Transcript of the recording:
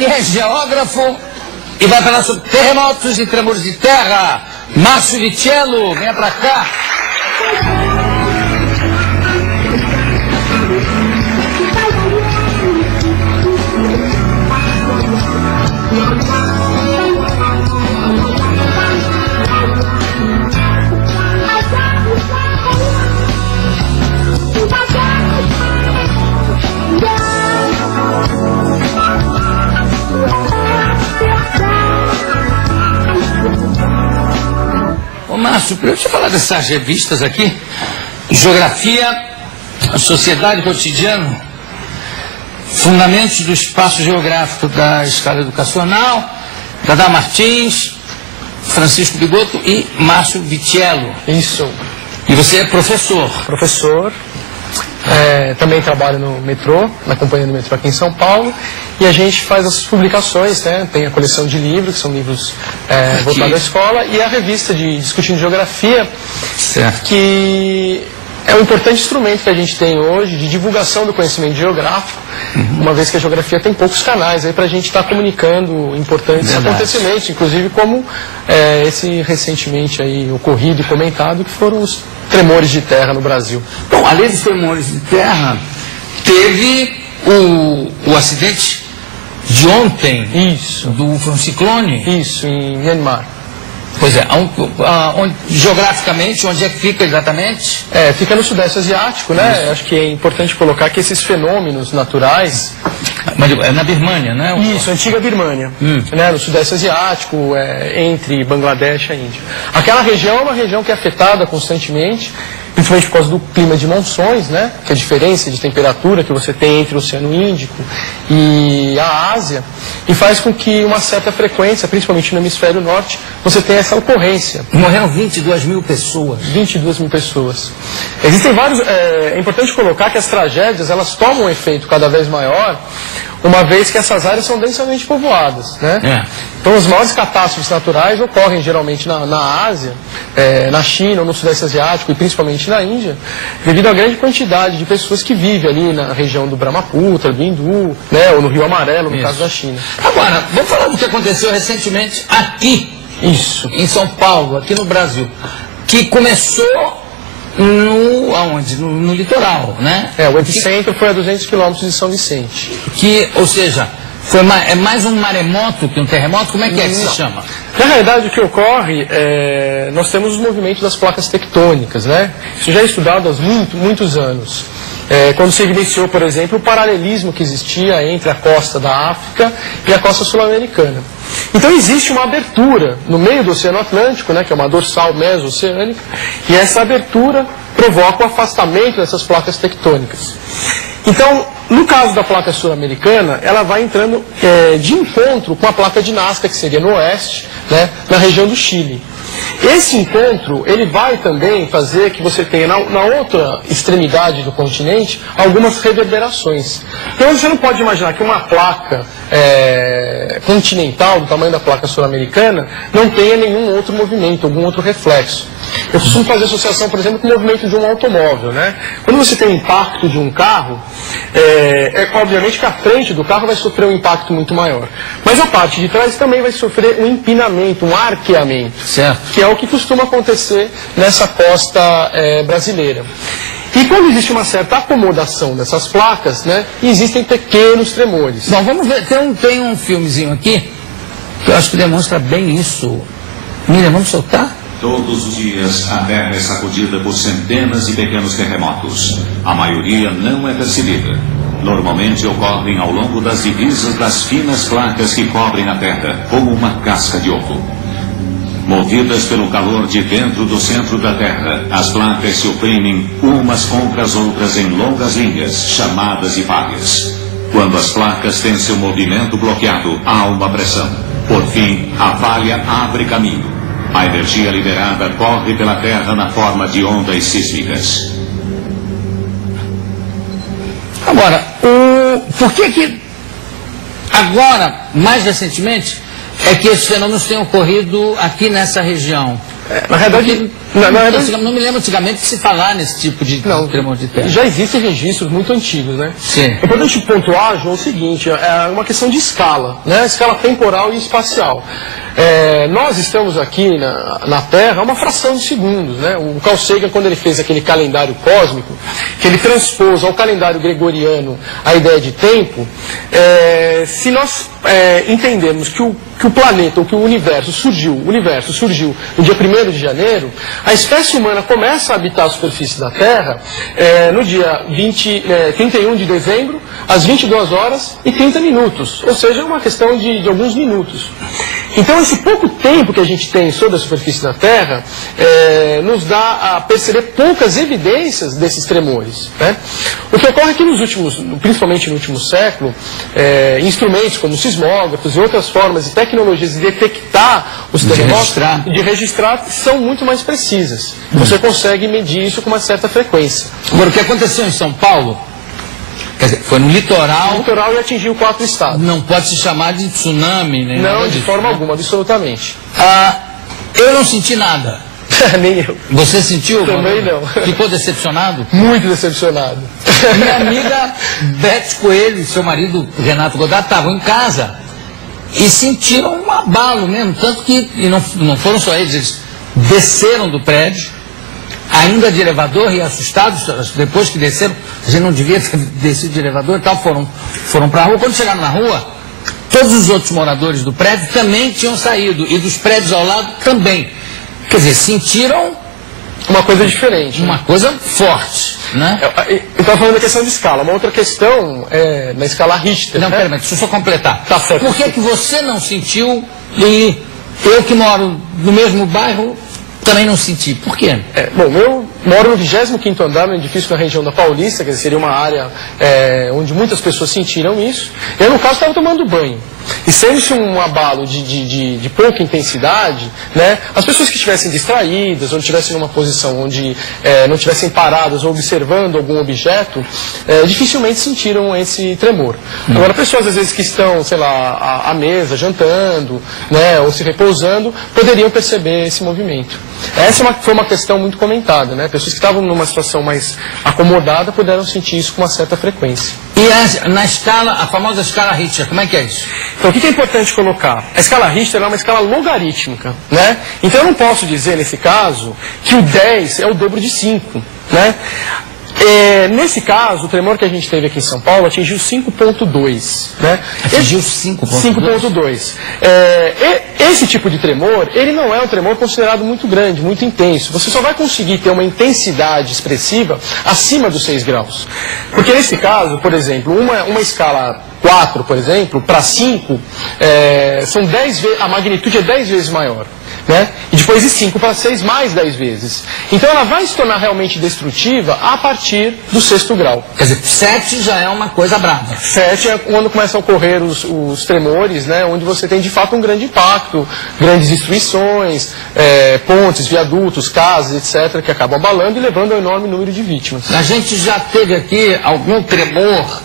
Que é geógrafo e vai falar sobre terremotos e tremores de terra. Márcio Vitiello, venha pra cá. Márcio, deixa eu falar dessas revistas aqui. Geografia, Sociedade Cotidiano, Fundamentos do Espaço Geográfico da Escala Educacional, Dada Martins, Francisco Bigoto e Márcio Vitiello. Isso. E você é professor? Professor. Também trabalho no metrô, na companhia do metrô aqui em São Paulo, e a gente faz as publicações, né? Tem a coleção de livros, que são livros voltados à escola, e a revista de Discutindo Geografia, certo, que é um importante instrumento que a gente tem hoje de divulgação do conhecimento geográfico, uma vez que a geografia tem poucos canais aí para a gente estar comunicando importantes acontecimentos, inclusive como esse recentemente aí ocorrido e comentado, que foram os tremores de terra no Brasil. Bom, além dos tremores de terra, teve o acidente de ontem. Isso. Do ciclone. Isso, em Myanmar. Pois é, geograficamente, onde é que fica exatamente? Fica no Sudeste Asiático, né? Acho que é importante colocar que esses fenômenos naturais... Mas é na Birmânia, né? Isso, antiga Birmânia, né? No Sudeste Asiático, entre Bangladesh e a Índia. Aquela região é uma região que é afetada constantemente, principalmente por causa do clima de monções, né? Que é a diferença de temperatura que você tem entre o Oceano Índico e a Ásia, e faz com que uma certa frequência, principalmente no hemisfério norte, você tenha essa ocorrência. Morreram 22 mil pessoas. 22 mil pessoas. Existem vários... É importante colocar que as tragédias, elas tomam um efeito cada vez maior, uma vez que essas áreas são densamente povoadas, né? Então, as maiores catástrofes naturais ocorrem geralmente na Ásia, na China ou no Sudeste Asiático, e principalmente na Índia, devido à grande quantidade de pessoas que vivem ali na região do Brahmaputra, do Hindu, né? Ou no Rio Amarelo, no caso da China. Agora, vamos falar do que aconteceu recentemente aqui, em São Paulo, aqui no Brasil, que começou no litoral, né? O epicentro foi a 200 quilômetros de São Vicente. Ou seja, é mais um maremoto que um terremoto? Como é que se chama? Na realidade, o que ocorre nós temos os movimentos das placas tectônicas, né? Isso já é estudado há muitos anos. Quando se evidenciou, por exemplo, o paralelismo que existia entre a costa da África e a costa sul-americana. Então existe uma abertura no meio do Oceano Atlântico, né, que é uma dorsal meso-oceânica, e essa abertura provoca o afastamento dessas placas tectônicas. Então, no caso da placa sul-americana, ela vai entrando de encontro com a placa de Nazca, que seria no oeste, né, na região do Chile. Esse encontro, ele vai também fazer que você tenha na outra extremidade do continente algumas reverberações. Então você não pode imaginar que uma placa continental, do tamanho da placa sul-americana, não tenha nenhum outro movimento, algum outro reflexo. Eu costumo fazer associação, por exemplo, com o movimento de um automóvel, né? Quando você tem o impacto de um carro, obviamente que a frente do carro vai sofrer um impacto muito maior. Mas a parte de trás também vai sofrer um empinamento, um arqueamento. Certo. Que é o que costuma acontecer nessa costa brasileira. E quando existe uma certa acomodação dessas placas, né, existem pequenos tremores. Bom, vamos ver, tem um filmezinho aqui que eu acho que demonstra bem isso. Miriam, vamos soltar? Todos os dias, a Terra é sacudida por centenas de pequenos terremotos. A maioria não é percebida. Normalmente ocorrem ao longo das divisas das finas placas que cobrem a Terra, como uma casca de ovo. Movidas pelo calor de dentro do centro da Terra, as placas se oprimem umas contra as outras em longas linhas, chamadas de falhas. Quando as placas têm seu movimento bloqueado, há uma pressão. Por fim, a falha abre caminho. A energia liberada corre pela Terra na forma de ondas sísmicas. Agora, por que agora, mais recentemente, é que esses fenômenos têm ocorrido aqui nessa região? Na realidade, não me lembro antigamente de se falar nesse tipo de tremor de terra. Já existem registros muito antigos, né? Sim. É importante pontuar, João, o seguinte, é uma questão de escala, né? Escala temporal e espacial. Nós estamos aqui na Terra uma fração de segundos, né? O Carl Sagan, quando ele fez aquele calendário cósmico, que ele transpôs ao calendário gregoriano a ideia de tempo, se nós entendermos que o planeta, ou que o universo surgiu no dia 1º de janeiro, a espécie humana começa a habitar a superfície da Terra no dia 31 de dezembro, às 22 horas e 30 minutos, ou seja, uma questão de alguns minutos. Então, esse pouco tempo que a gente tem sobre a superfície da Terra nos dá a perceber poucas evidências desses tremores, né? O que ocorre é que principalmente no último século, instrumentos como sismógrafos e outras formas e tecnologias de detectar os terremotos, de registrar, são muito mais precisas. Você consegue medir isso com uma certa frequência. Agora, o que aconteceu em São Paulo, quer dizer, foi no litoral. No litoral e atingiu 4 estados. Não pode se chamar de tsunami, nem nada. Não, de forma alguma, absolutamente. Eu não senti nada. Nem eu. Você sentiu? Também não. Ficou decepcionado? Muito decepcionado. Minha amiga Beth Coelho e seu marido Renato Godard estavam em casa e sentiram um abalo mesmo, tanto que não foram só eles desceram do prédio, ainda de elevador, e assustados, depois que desceram, a gente não devia ter descido de elevador e tal, foram para a rua. Quando chegaram na rua, todos os outros moradores do prédio também tinham saído, e dos prédios ao lado também. Quer dizer, sentiram uma coisa diferente. Uma coisa forte, né? Eu estava falando da questão de escala. Uma outra questão é na escala Richter. Não, peraí, deixa eu só completar. Tá certo. Por que você não sentiu e eu que moro no mesmo bairro também não senti? Por quê? Bom, eu moro no 25º andar, no edifício na região da Paulista, que seria uma área onde muitas pessoas sentiram isso. Eu, no caso, estava tomando banho. E sendo-se um abalo de pouca intensidade, né, as pessoas que estivessem distraídas, ou estivessem numa posição onde não estivessem paradas ou observando algum objeto, dificilmente sentiram esse tremor. Agora, pessoas às vezes que estão, sei lá, à mesa, jantando, né, ou se repousando, poderiam perceber esse movimento. Essa foi uma questão muito comentada, né? Pessoas que estavam numa situação mais acomodada puderam sentir isso com uma certa frequência. E na escala, a famosa escala Richter, como é que é isso? Então, o que é importante colocar? A escala Richter é uma escala logarítmica, né? Então, eu não posso dizer, nesse caso, que o 10 é o dobro de 5, né? Nesse caso, o tremor que a gente teve aqui em São Paulo atingiu 5.2, né? Atingiu 5.2? Esse tipo de tremor, ele não é um tremor considerado muito grande, muito intenso. Você só vai conseguir ter uma intensidade expressiva acima dos 6 graus. Porque nesse caso, por exemplo, uma escala 4, por exemplo, para 5, a magnitude é 10 vezes maior. Né? E depois de 5 para 6, mais 10 vezes. Então ela vai se tornar realmente destrutiva a partir do 6º grau. Quer dizer, 7 já é uma coisa brava. 7 é quando começam a ocorrer os tremores, né? Onde você tem de fato um grande impacto, grandes destruições, pontes, viadutos, casas, etc., que acabam abalando e levando a um enorme número de vítimas. A gente já teve aqui algum tremor